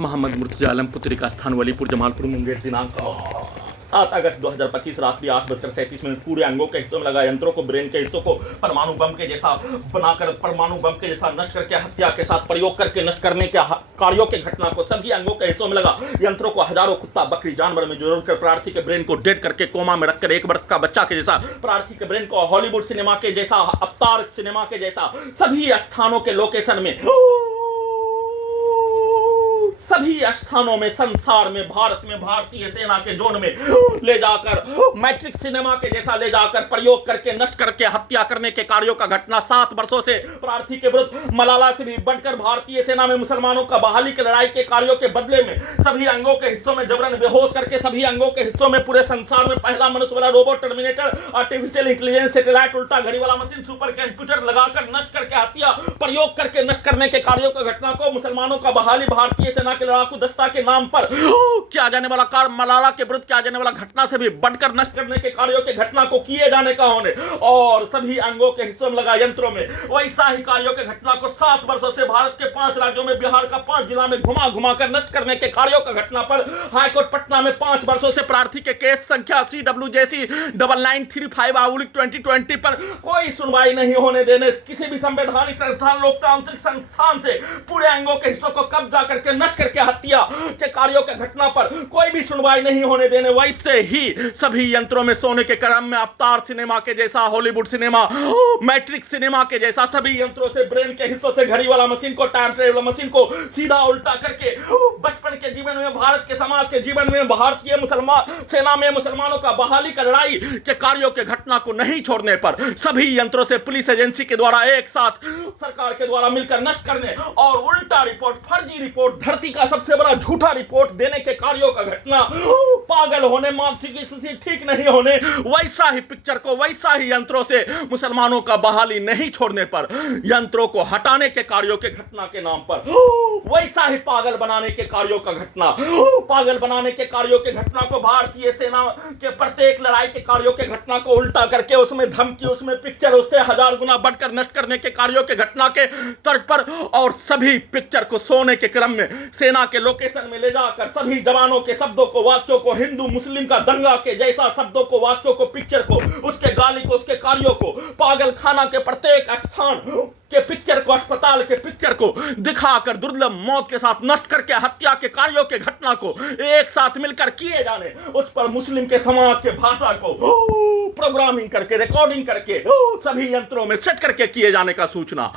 मोहम्मद मुर्तजा आलम पुत्री का स्थान वलीपुर जमालपुर मुंगेर दिनांक 7 अगस्त 2025 रात्रि 8:37 पूरे अंगों के हिस्सों में लगा यंत्रों को ब्रेन के हिस्सों को परमाणु बम के जैसा बनाकर परमाणु बम के जैसा नष्ट करके हत्या के साथ प्रयोग करके नष्ट करने के कार्यों के घटना को सभी अंगों के हिस्सों में लगा यंत्रों को हजारों कुत्ता बकरी जानवर में जोड़कर प्रार्थी के ब्रेन को डेड करके कोमा में रखकर 1 वर्ष का बच्चा के जैसा प्रार्थी के ब्रेन को हॉलीवुड सिनेमा के जैसा अवतार सिनेमा के जैसा सभी स्थानों के लोकेशन में सभी स्थानों में संसार में भारत में भारतीय सेना के जोन में ले जाकर मैट्रिक्स सिनेमा के जैसा ले जाकर प्रयोग करके नष्ट करके हत्या करने के कार्यों का घटना 7 वर्षों से प्रार्थी के विरुद्ध मलाला से भी बढ़कर भारतीय सेना में मुसलमानों का बहाली की लड़ाई के कार्यों के बदले में सभी अंगों के हिस्सों में जबरन बेहोश करके सभी अंगों के हिस्सों में पूरे संसार में पहला मनुष्य वाला robot terminator artificial intelligence satellite उल्टा घड़ी वाला मशीन सुपर कंप्यूटर लगाकर नष्ट करके हत्या प्रयोग करके नष्ट करने के कार्यों का घटना को मुसलमानों का बहाली भारतीय सेना के लड़ाकू दस्ता के नाम पर किया जाने वाला कार्य मलाला के विरुद्ध किया जाने वाला घटना से भी बढ़कर नष्ट करने के कार्यों के घटना को किए जाने का होने और सभी अंगों के हिस्सों में लगा यंत्रों में वैसा ही कार्यों के घटना को 7 वर्षों से भारत के 5 राज्यों में बिहार का 5 जिला में घुमा घुमा कर नष्ट करने के कार्यों का घटना पर हाईकोर्ट पटना में 5 वर्षों से प्रार्थी के केस संख्या CWJC 9935/2020 पर कोई सुनवाई नहीं होने देने किसी भी संवैधानिक संस्थान लोकतांत्रिक संस्थान से पूरे अंगों के हिस्सों को कब्जा करके नष्ट करके हत्या के कार्यों के घटना पर कोई भी सुनवाई नहीं होने देने वैसे ही सभी यंत्रों में सोने के क्रम में अवतार सिनेमा के जैसा हॉलीवुड सिनेमा मैट्रिक्स सिनेमा के जैसा सभी यंत्रों से ब्रेन के हिस्सों से घड़ी वाला मशीन को टाइम ट्रेवल मशीन को सीधा उल्टा करके बचपन के जीवन में भारत के समाज के जीवन में भारतीय मुसलमान सेना में मुसलमानों का बहाली का लड़ाई के कार्यों के घटना को नहीं छोड़ने पर सभी यंत्रों से पुलिस एजेंसी के द्वारा एक साथ सरकार के द्वारा मिलकर नष्ट करने और उल्टा रिपोर्ट फर्जी रिपोर्ट धरती का सबसे बड़ा झूठा रिपोर्ट देने के कार्यों का घटना पागल होने मानसिक स्थिति ठीक नहीं होने वैसा ही पिक्चर को वैसा ही यंत्रों से मुसलमानों का बहाली नहीं छोड़ने पर यंत्रों को हटाने के कार्यों के घटना के नाम पर वैसा ही पागल बनाने के कार्यों का घटना पागल बनाने के कार्यों के घटना को भारतीय सेना के प्रत्येक लड़ाई के कार्यों के घटना को उल्टा करके उसमें धमकी उसमें पिक्चर उससे 1000 गुना बढ़कर नष्ट करने के कार्यों के घटना के तर्ज पर और सभी पिक्चर को सोने के क्रम में सेना के लोकेशन में ले जाकर सभी जवानों के शब्दों को वाक्यों को हिंदू मुस्लिम का दंगा के जैसा शब्दों को वाक्यों को पिक्चर को उसके गाली को उसके कार्यों को पागल खाना के प्रत्येक स्थान के पिक्चर को अस्पताल के पिक्चर को दिखाकर दुर्लभ मौत के साथ नष्ट करके हत्या के कार्यों के घटना को एक साथ मिलकर किए जाने उस पर मुस्लिम के समाज के भाषा को प्रोग्रामिंग करके रिकॉर्डिंग करके सभी यंत्रों में सेट करके किए जाने का सूचना